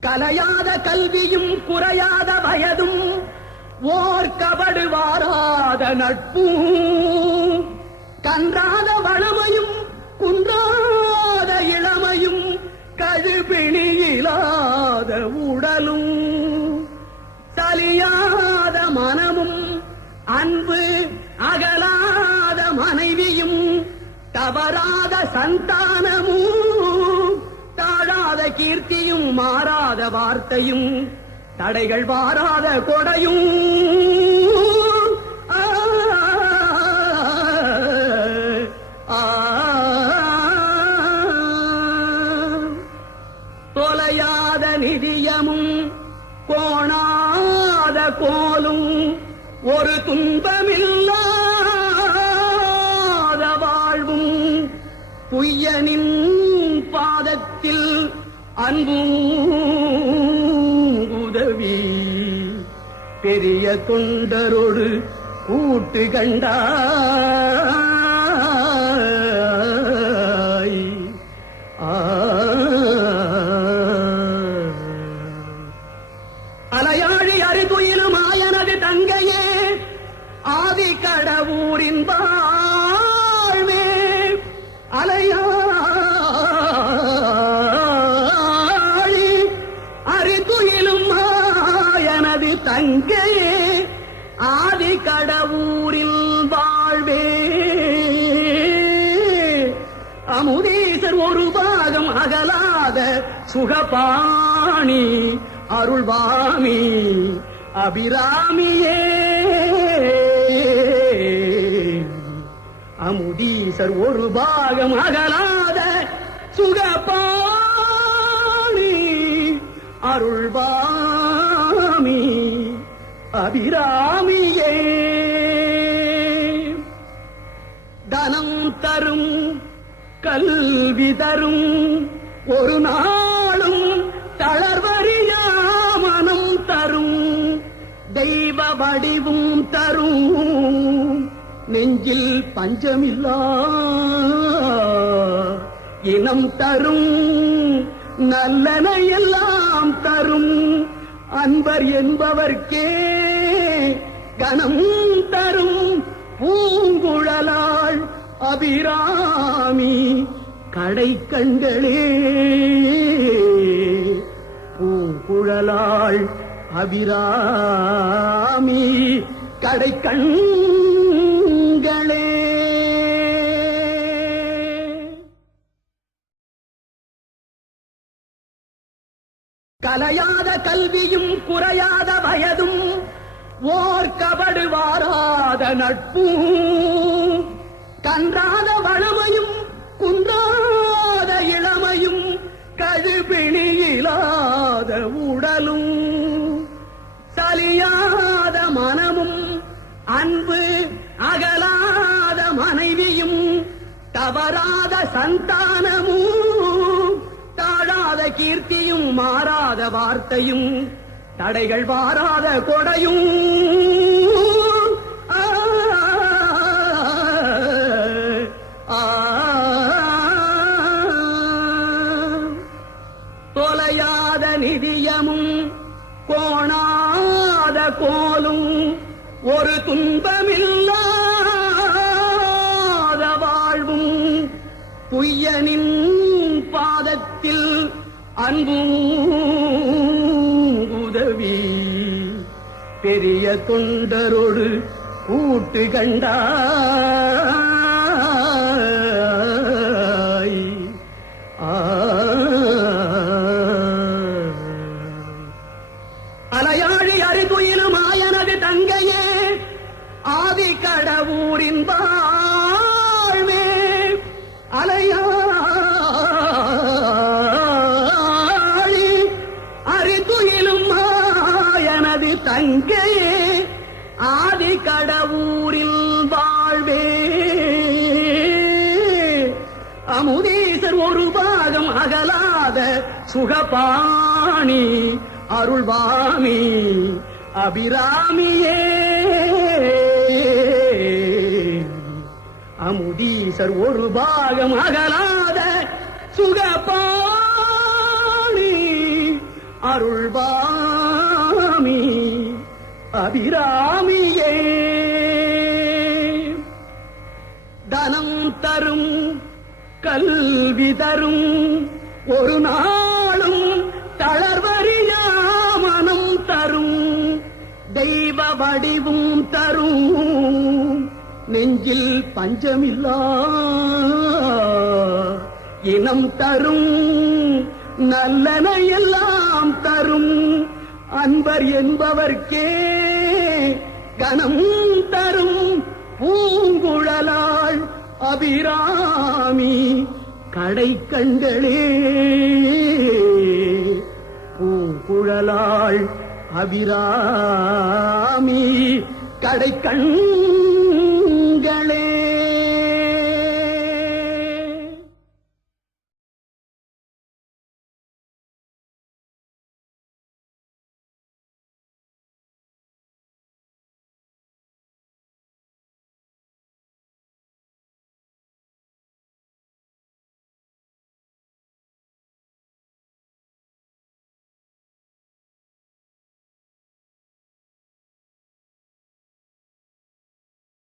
கலையாத கல்வியும் குறையாத வயதும் ஓர் கபடு வாராத நட்பும் கன்றாத வளமையும் குன்றாத இளமையும் கழுபிணியிலாத உடலும் சலியாத மனமும் அன்பு அகலாத மனைவியும் தவறாத சந்தானமும் தாழாத கீர்த்தியும் மாறாத வார்த்தையும் தடைகள் வாராத கொடையும் தொலையாத நிதியமும் கோணாத கோலும் ஒரு துன்பமில்லாத வாழ்வும் புய்யனின் பாதத்தில் அன்பும் உதவி பெரிய தொண்டரோடு கூட்டு கண்டாய் அலையாழி அரிதுயிலும் ஆயனது தங்கையே ஆதி கடவுரின் வாழ்வே அலையாழி அரிதுயிலும் ஆயனது தங்கையே ஆதி கடவுரில் வாழ்வே அமுதீசர் ஒரு பாகம் அகலாத சுகபாணி அருள்வாமி அபிராமியே அமுதீசர் ஒரு பாகம் அகலாத சுகபாணி அருள்வாமி அபிராமியே தனம் தரும் கல்வி தரும் ஒரு நாளும் தளர்வறியா மனம் தரும் தெய்வ வடிவும் தரும் நெஞ்சில் பஞ்சமில்லா இனம் தரும் நல்லன எல்லாம் தரும் அன்பர் என்பவர்க்கே கனம் தரும் பூங்குழலாள் அபிராமி கடை கண்களே பூங்குழலாள் அபிராமி கடை கண்களே. கலையாத கல்வியும் குறையாத வயதும் ஓர் கபடு வாராத நட்பும் கன்றாத வளமையும் குன்றாத இளமையும் கழுபிணியிலாத உடலும் சலியாத மனமும் அன்பு அகலாத மனைவியும் தவறாத சந்தானமும் தாழாத கீர்த்தியும் மாறாத வார்த்தையும் தடைகள் வாராத கொடையும் தொலையாத நிதியமும் கோணாத கோலும் ஒரு துன்பமில்லாத வாழ்வும் புய்யனின் பாதத்தில் அன்பும் உதவி பெரிய தொண்டரோடு கூட்டு கண்டாய் அலையாழி அரிதுயிலும் ஆயனது தங்கையே ஆதி கடவுரின் வாழ்வே அலையாழி அரிதுயிலும் ஆயனது தங்கையே ஆதி கடவுரில் வாழ்வே அமுதீசர் ஒரு பாகம் அகலாத சுகபாணி அருள்வாமி அபிராமியே அமுதீசர் ஒரு பாகம் அகலாத சுகபாணி அருள்வாமி அபிராமியே. தனம் தரும் கல்வி தரும் ஒரு நாளும் தளர்வறியா மனம் தரும் தெய்வ வடிவும் தரும் நெஞ்சில் பஞ்சமில்லா இனம் தரும் நல்லன எல்லாம் தரும் அன்பர் என்பவர்க்கே கனம் தரும் பூங்குழலாள் அபிராமி கடை கண்களே. பூங்குழலாள் அபிராமி கடை கண்